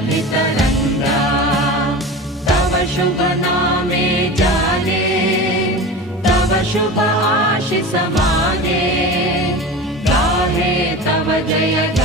तरंगा तव शुभ नामे जाने तव शुभ आशीष माने गाहे तव जय